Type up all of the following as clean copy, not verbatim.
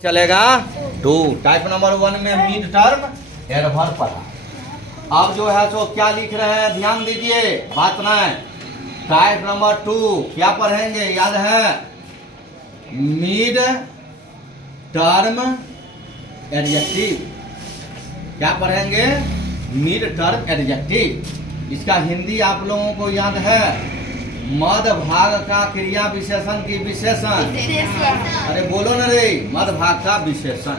चलेगा 2। Type number 1 में mid term adverb पढ़ा। अब जो है सो क्या लिख रहे हैं ध्यान दीजिए, बात नहीं। टाइप नंबर 2 क्या पढ़ेंगे याद है, मिड टर्म एडजेक्टिव। क्या पढ़ेंगे, मिड टर्म एडजेक्टिव। इसका हिंदी आप लोगों को याद है, मध्य भाग का क्रिया विशेषण की विशेषण। अरे बोलो ना रे, मध्य भाग का विशेषण।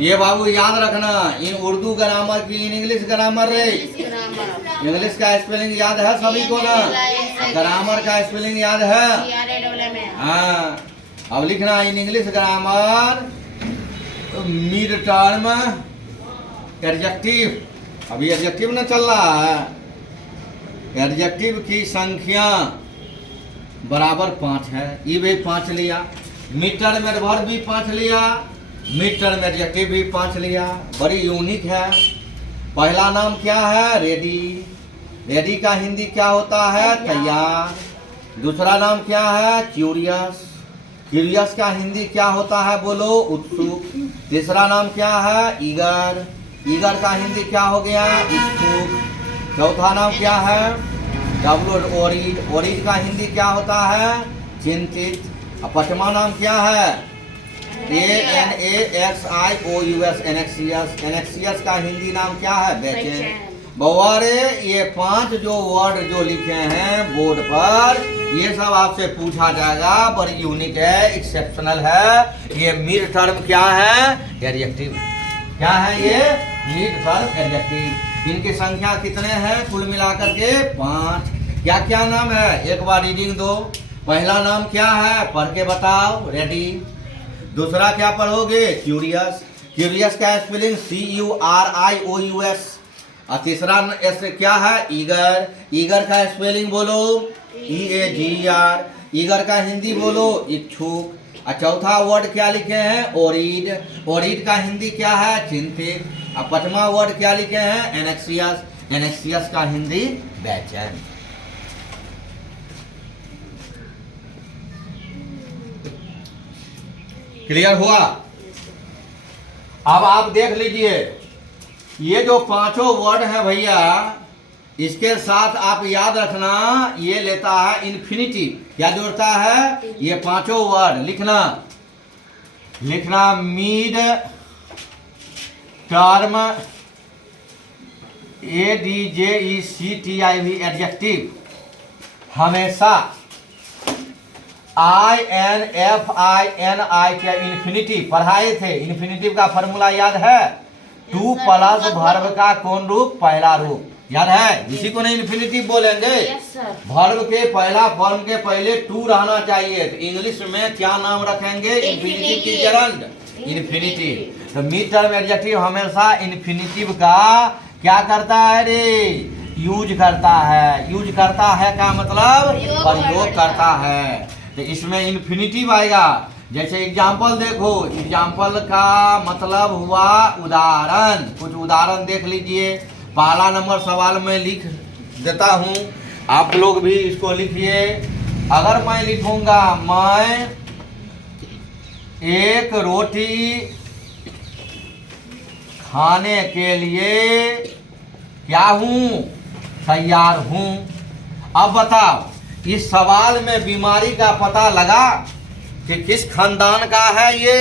ये बाबू याद रखना, इन उर्दू ग्रामर की, इन इंग्लिश ग्रामर रे। इंग्लिश का स्पेलिंग याद है सभी को ना, ग्रामर का स्पेलिंग याद है। हाँ, अब लिखना in English grammar mid term adjective. अभी एडजेक्टिव ना चल रहा है। एडजेक्टिव की संख्या बराबर 5 है, ये भी 5 लिया, मिड टर्म एडवर्ब भी 5 लिया, मिड टर्म एडजेक्टिव भी 5 लिया। बड़ी यूनिक है। पहला नाम क्या है, रेडी। रेडी का हिंदी क्या होता है, तैयार। दूसरा नाम क्या है, क्यूरियस। क्यूरियस का हिंदी क्या होता है, बोलो, उत्सुक। तीसरा नाम क्या है, ईगर। ईगर का हिंदी क्या हो गया, इच्छुक। चौथा नाम क्या है, डब्ल्यू ओरिड का हिंदी क्या होता है, चिंतित। और पांचवा नाम क्या है, ANAXIOUS एनेक्सियस। एनेक्सियस का हिंदी नाम क्या है, बेचैन। बवारे ये 5 जो वर्ड जो लिखे हैं बोर्ड पर, ये सब आपसे पूछा जाएगा। बड़ी यूनिक है, एक्सेप्शनल है। ये मिड टर्म क्या है, एडजेक्टिव। क्या है ये, मिड टर्म एडजेक्टिव। इनकी संख्या कितने हैं, कुल मिलाकर के 5। क्या क्या नाम है, एक बार रीडिंग दो। पहला नाम क्या है, पढ़ के बताओ, रेडी। दूसरा क्या पढ़ोगे, क्यूरियस। क्यूरियस का स्पेलिंग CURIOUS। और तीसरा क्या है, ईगर। ईगर का स्पेलिंग बोलो, EAGER। ईगर का हिंदी बोलो, इच्छुक। और चौथा वर्ड क्या लिखे हैं, ओरिड। ओरिड का हिंदी क्या है, चिंतित। और पांचवा वर्ड क्या लिखे हैं, एनेक्सियस। एनेक्सियस का हिंदी बेचैन। क्लियर हुआ। अब आप देख लीजिए, ये जो 5 वर्ड है भैया, इसके साथ आप याद रखना, ये लेता है इन्फिनिटिव। क्या जोड़ता है, ये 5 वर्ड लिखना। लिखना मिड टर्म ADJECTIV एडजेक्टिव। हमेशा INFINI के इन्फिनिटिव पढ़ाए थे। इन्फिनिटिव का फॉर्मूला याद है, 2 प्लस वर्ब का कौन रूप, पहला रूप। याद है, इसी को नहीं इन्फिनिटिव बोलेंगे। वर्ब के पहला फॉर्म के पहले 2 रहना चाहिए। तो इंग्लिश में क्या नाम रखेंगे, इन्फिनिटिव की जरंड, इन्फिनिटिव। तो मिड टर्म एडजेक्टिव हमेशा इन्फिनिटिव का क्या करता है रे, यूज करता है। यूज करता है का मतलब प्रयोग करता है। तो इसमें इन्फिनिटिव आएगा। जैसे एग्जाम्पल देखो, एग्जाम्पल का मतलब हुआ उदाहरण। कुछ उदाहरण देख लीजिए। पहला नंबर सवाल में लिख देता हूँ, आप लोग भी इसको लिखिए। अगर मैं लिखूंगा, मैं एक रोटी खाने के लिए क्या हूँ, तैयार हूँ। अब बताओ, इस सवाल में बीमारी का पता लगा कि किस खानदान का है ये।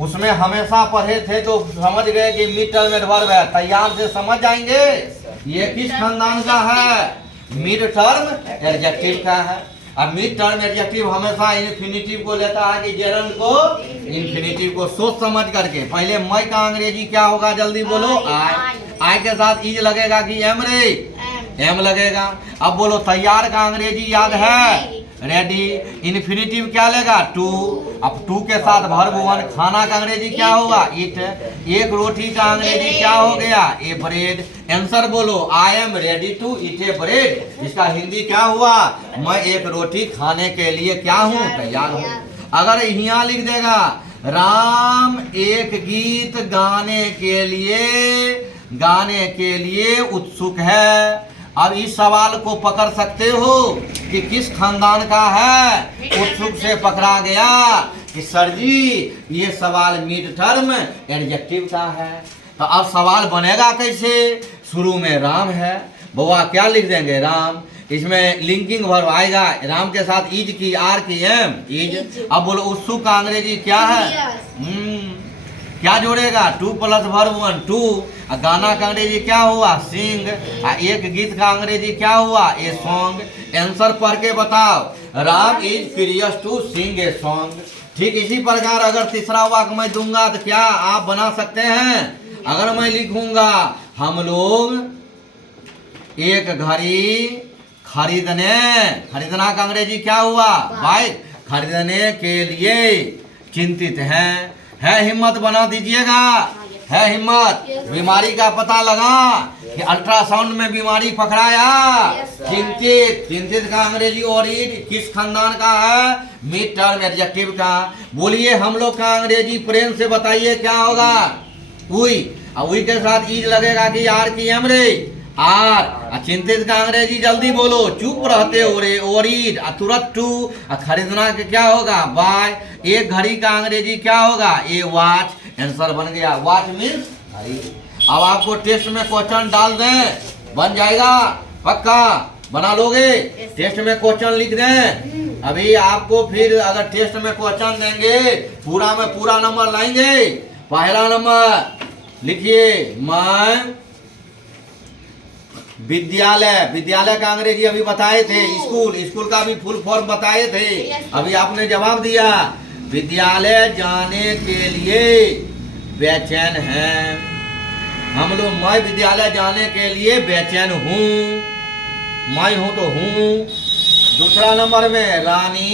उसमें हमेशा पढ़े थे तो समझ गए कि मिड टर्म एडवर्ब है। तैयार से समझ जाएंगे ये किस खानदान का है, मिड टर्म एडजेक्टिव का है। अब मिड टर्म एडजेक्टिव हमेशा इन्फिनिटिव को लेता है कि जेरंड को, इन्फिनिटिव को सोच समझ करके। पहले मैं का अंग्रेजी क्या होगा, जल्दी बोलो, आई। आई के साथ इज लगेगा कि एम रे, एम लगेगा। अब बोलो, तैयार का अंग्रेजी याद है, रेडी। इन्फिनिटिव क्या लेगा, 2। अब 2 के साथ वर्ब 1। खाना का अंग्रेजी क्या होगा, ईट। एक रोटी का अंग्रेजी क्या हो गया, ए ब्रेड। आंसर बोलो, I am ready to eat a bread. इसका हिंदी क्या हुआ, मैं एक रोटी खाने के लिए क्या हूँ, तैयार हूँ। अगर यहाँ लिख देगा, राम एक गीत गाने के लिए उत्सुक है। अब इस सवाल को पकड़ सकते हो कि किस खानदान का है, उत्सुक से पकड़ा गया कि सर जी ये सवाल मिड टर्म एडजेक्टिव का है। तो अब सवाल बनेगा कैसे? शुरू में राम है, बउआ क्या लिख देंगे? राम। इसमें लिंकिंग वर्ब आएगा राम के साथ इज की, आर की, एम, इज। अब बोलो उत्सुक का अंग्रेजी क्या है? क्या जोड़ेगा? 2 + वर्ब 1 2। गाना का अंग्रेजी क्या हुआ? सिंग। एक गीत का अंग्रेजी क्या हुआ? A song. आंसर पढ़ के बताओ। Ram is curious to sing a song. ठीक इसी प्रकार अगर तीसरा वाक्य मैं दूंगा तो क्या आप बना सकते हैं? अगर मैं लिखूंगा हम लोग एक घड़ी खरीदने, खरीदना का अंग्रेजी क्या हुआ? बाइक। खरीदने के लिए चिंतित हैं। है हिम्मत बना दीजिएगा। है हिम्मत। बीमारी का पता लगा कि अल्ट्रासाउंड में बीमारी पकड़ाया। चिंतित, चिंतित का अंग्रेजी ओरिड किस खानदान का है? मिड टर्म एडजेक्टिव का। बोलिए हम लोग का अंग्रेजी प्रेम से बताइए क्या होगा? उई। उई के साथ ईज लगेगा कि आर की, एम रे? आर। चिंतित का अंग्रेजी जल्दी बोलो। चुप रहते हो रे, ओरिड। तुरंत टू। खरीदना के क्या होगा? बाय। एक घड़ी का अंग्रेजी क्या होगा? ए वॉच। आंसर बन गया। वॉच मीन्स घड़ी। अब आपको टेस्ट में क्वेश्चन डाल दें, बन जाएगा? पक्का बना लोगे? टेस्ट में क्वेश्चन लिख दें। अभी आपको फिर अगर टेस्ट में क्वेश्चन देंगे पूरा में पूरा नंबर लाएंगे। पहला नंबर लिखिए, मैं विद्यालय। विद्यालय का अंग्रेजी अभी बताए थे। स्कूल। स्कूल का भी फुल फॉर्म बताए थे, अभी आपने जवाब दिया। विद्यालय जाने के लिए बेचैन हैं हम लोग। मैं विद्यालय जाने के लिए बेचैन हूँ। मैं हूँ तो हूँ। दूसरा नंबर में रानी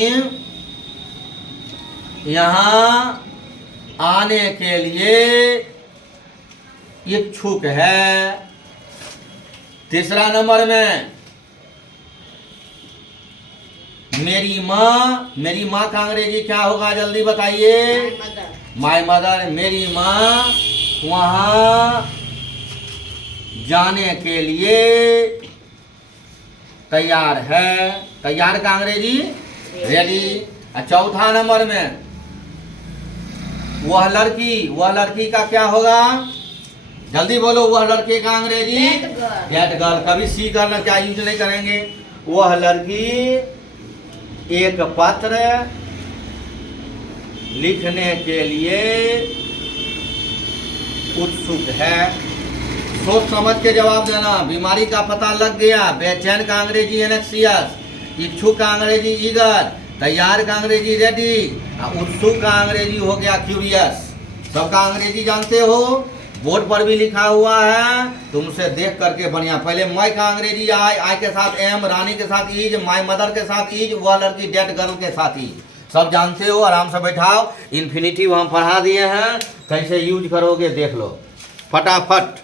यहाँ आने के लिए इच्छुक है। तीसरा नंबर में मेरी माँ। मेरी माँ का अंग्रेजी क्या होगा? जल्दी बताइए। My mother. मेरी माँ वहाँ जाने के लिए तैयार है। तैयार का अंग्रेजी रेडी। चौथा नंबर में वह लड़की। वह लड़की का क्या होगा? जल्दी बोलो। वह लड़के का अंग्रेजी दैट गर्ल। कभी सी गर्ल क्या यूज नहीं करेंगे। वह लड़की एक पत्र लिखने के लिए उत्सुक है। सोच समझ के जवाब देना। बीमारी का पता लग गया। बेचैन का अंग्रेजी एनेक्सियस। इच्छुक का अंग्रेजी ईगर। तैयार का अंग्रेजी रेडी। उत्सुक का अंग्रेजी हो गया क्यूरियस। सबका अंग्रेजी जानते हो, बोर्ड पर भी लिखा हुआ है, तुमसे देख करके बढ़िया। पहले माई का अंग्रेजी आई के साथ एम, रानी के साथ इज, माई मदर के साथ इज, वह लड़की डेट गर्ल के साथ इज। सब जानते हो, आराम से बैठाओ। इन्फिनिटिव हम पढ़ा दिए हैं, कैसे यूज करोगे देख लो फटाफट।